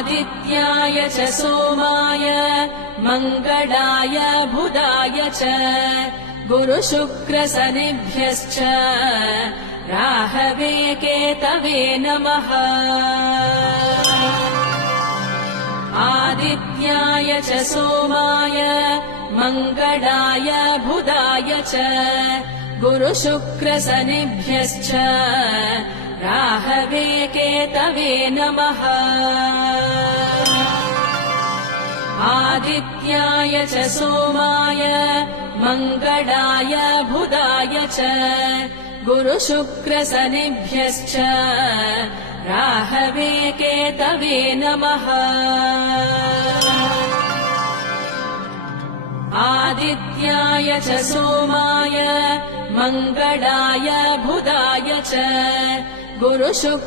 आदित्याय च सोमाय मङ्गलाय बुधाय च गुरुशुक्रशनिभ्यश्च राहवे केतवे नमः। आदित्याय च सोमाय मङ्गलाय बुधाय च गुरुशुक्रशनिभ्यश्च राहवे केतवे नमः। आदित्याय च सोमाय मङ्गलाय बुधाय च गुरुशुक्रशनिभ्यश्च राहवे केतवे नमः। आदित्याय च सोमाय मङ्गलाय बुधाय च गुरुशुक्र